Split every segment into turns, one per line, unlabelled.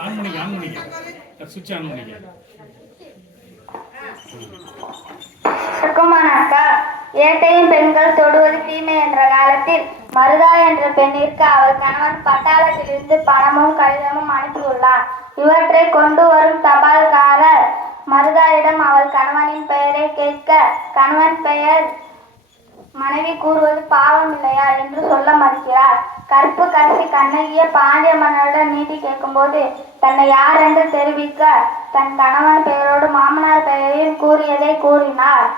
On பண்ணிக்க on பண்ணிக்க சுவிட்ச் ஆன் பண்ணிக்க.
ஏட்டையும் பெண்கள் தொடுவது தீமை என்ற காலத்தில் மருதா என்ற பெண்ணிற்கு அவள் கணவன் பட்டாளத்திலிருந்து பணமும் கடிதமும் அனுப்பியுள்ளார். இவற்றை கொண்டு வரும் தபால்காரர் மருதாவிடம் அவள் கணவனின் பெயரை கேட்க கணவன் பெயர் மனைவி கூறுவது பாவம் இல்லையா என்று சொல்ல மறுக்கிறார். கற்பு கரசி கண்ணகிய பாண்டிய மன்னரிடம் நீதி கேட்கும்போது தன்னை யார் என்று தெரிவிக்க தன் கணவன் பெயரோடு மாமனார் பெயரையும் கூறியதை கூறினார்.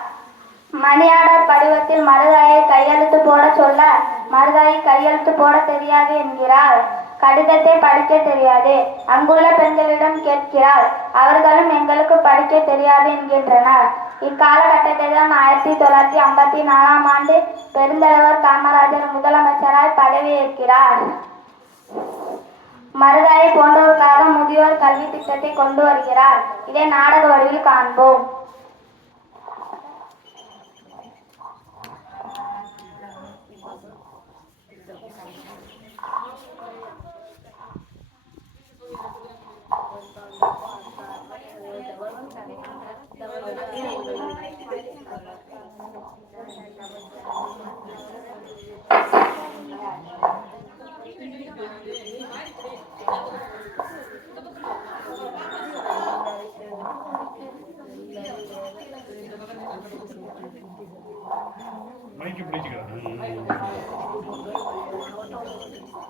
மணியாளர் படிவத்தில் மருதாயை கையெழுத்து போட சொல்ல மருதாயை கையெழுத்து போட தெரியாது என்கிறார். கடிதத்தை படிக்க தெரியாது. அங்குள்ள பெண்களிடம் கேட்கிறார் அவர்களும் எங்களுக்கு படிக்க தெரியாது என்கின்றனர். இக்காலகட்டத்தில் தான் ஆயிரத்தி தொள்ளாயிரத்தி ஐம்பத்தி நாலாம் ஆண்டு பெருந்தலைவர் காமராஜர் முதலமைச்சராய் பதவியேற்கிறார். மருதாயை போன்றோருக்காக முதியோர் கல்வி திட்டத்தை கொண்டு வருகிறார். இதை நாடக வடிவில் காண்போம்.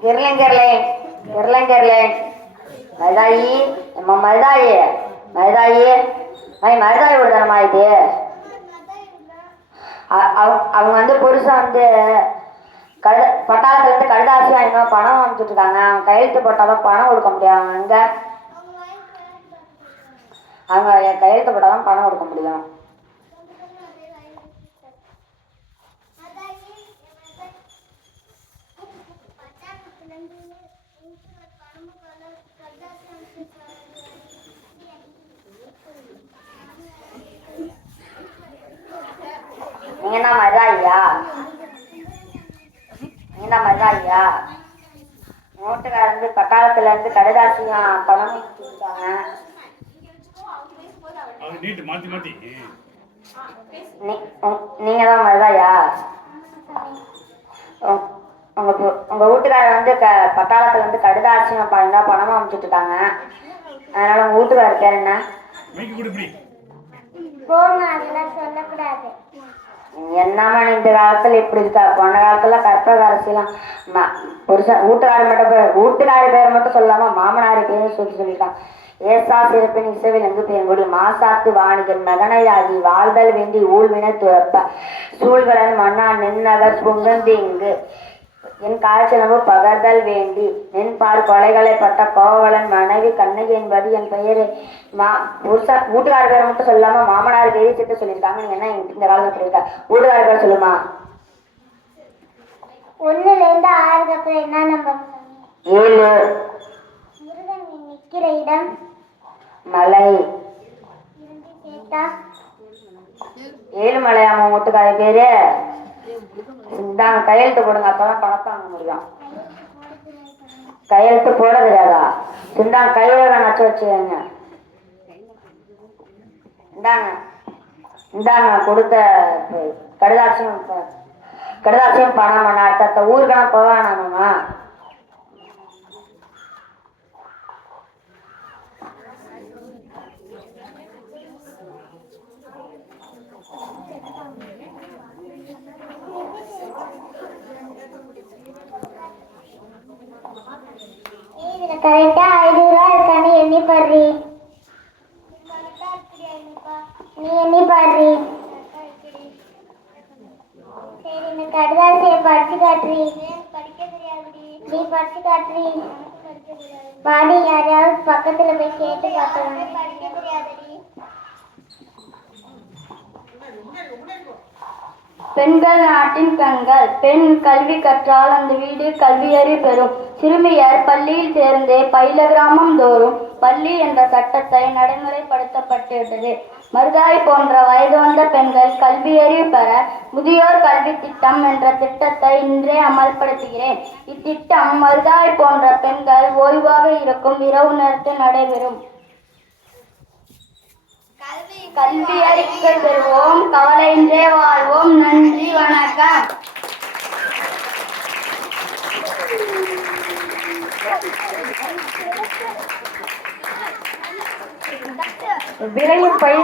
இர்லங்கர்லேன் இர்லங்கர்லேன் மதாயி நம்ம மதாயி மதாயி மாதிரி மருதாய ஒரு இது? அவங்க வந்து புதுசாக வந்து கழுத பட்டாளத்துலேருந்து கழுதாசியாக இன்னும் பணம் வாங்கிட்டு இருக்காங்க. அவங்க கையெழுத்து போட்டால்தான் பணம் கொடுக்க முடியும். அவங்க அங்கே அவங்க என் கையெழுத்து போட்டால் தான் பணம் கொடுக்க முடியும். மருதாயியா நீங்க என்ன மருதாயியா நோட்டுக்காரந்து பட்டாளத்துல இருந்து கடுதாசியம் பணம் கொடுத்தாங்க நீங்க தான் மருதாயா உங்க- உங்க வீட்டுக்காரர் வந்து க பட்டாளத்துல இருந்து கடுதாசியம் பண்ணா பணமா அனுப்பிச்சுட்டு இருக்காங்க அதனால உங்க வீட்டுக்காரர் பேர் என்ன
போங்க அதெல்லாம் சொல்லக்கூடாது
என்னம்மா இந்த காலத்துல இப்படி இருக்கா? போன காலத்துல கற்பக அரசியலாம். புருஷன் வீட்டுக்காரர் மட்டும் பேர் வீட்டுக்காரர் பேர் மட்டும் சொல்லாம மாமனார் பேரும் சொல்லி சொல்லிட்டான். ஏசா சிறப்பின் இசைவில் எங்கு பெயங்குடி மாசாத்து வாணிகன் மகனையாகி வாழ்தல் வேண்டி ஊழ்வினை துறப்ப. சூழ்வரன் மன்னா நின்னவர் புங்கந்தி இங்கு என் காய்ச்சலவு பகர்தல் வேண்டி நின் பார் கொலைகளை பட்ட கோவலன் மனைவி கண்ணகி என்பது என் பெயரு மா புருஷா வீட்டுக்கார பேரை மட்டும் சொல்லாம மாமனார் பேரி சிட்டு சொல்லியிருக்காங்க. என்ன இந்த காலத்துல சொல்லியிருக்கா வீட்டுக்கார பேர் சொல்லுமா?
ஒண்ணுல இருந்து ஆறுக்கு அப்புறம் என்ன நம்பர்
ஏழு.
முருகன் நீ நிக்கிற இடம்.
மலை.
இருந்து கேட்டா
ஏழு மலையாம வீட்டுக்கார பேரு. இந்தாங்க கையெழுத்து போடுங்க. அப்பதான் பணத்தை வாங்க முடியும். கையெழுத்து போட தெரியாதா? இந்தாங்க கையோட நச்சு வச்சுக்கோங்க. இந்தாங்க இந்தாங்க கொடுத்த கடுதாசியம் ப- பணம்? பண்ண அடுத்த ஊருக்கெல்லாம் போக
இருக்கான்னு எண்ணி பாரு. நீ எண்ணி பாரு. சரி இந்த கடுதாசியை படிச்சு காட்டுறி. படிக்க தெரியாதுடி நீ படிச்சு காட்டுறி. பாடி யாரையாவது பக்கத்துல போய் கேட்டு பார்க்கலாம்.
பெண்கள் நாட்டின் கண்கள். பெண் கல்வி கற்றால் அந்த வீடு கல்வியறி பெறும். சிறுமியர் பள்ளியில் சேர்ந்தே பயில கிராமம் தோறும் பள்ளி என்ற சட்டத்தை நடைமுறைப்படுத்தப்பட்டுவிட்டது மருதாய் போன்ற வயது வந்த பெண்கள் கல்வியறிவு பெற முதியோர் கல்வி திட்டம் என்ற திட்டத்தை இன்றே அமல்படுத்துகிறேன். இத்திட்டம் மருதாய் போன்ற பெண்கள் ஓய்வாக இருக்கும் இரவு நேரத்தில் நடைபெறும். கல்வி அறிக்கை பெறுவோம் கவலையின்றே வாழ்வோம். நன்றி வணக்கம்.
விரைவில் பயிர்